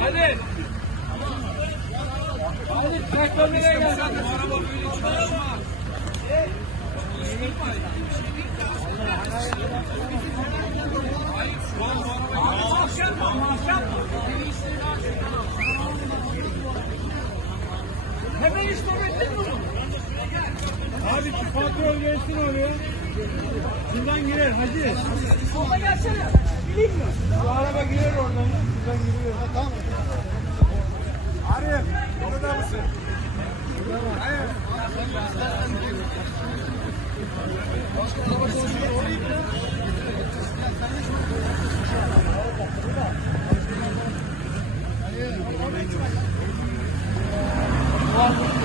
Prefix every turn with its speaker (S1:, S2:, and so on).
S1: Hadi. Hadi traktör nereye geldi? Araba böyle çalışma. Hayır şu an bu araba maaş yapma. Hemen istop ettin mi
S2: şu patron gelsin oraya. Şuradan girer hadi.
S3: Sola gelsene. Bileyim mi?
S2: Bu araba girer oradan. Şuradan giriyor.
S1: Tamam. Arif, orada mısın? Hayır.
S2: Var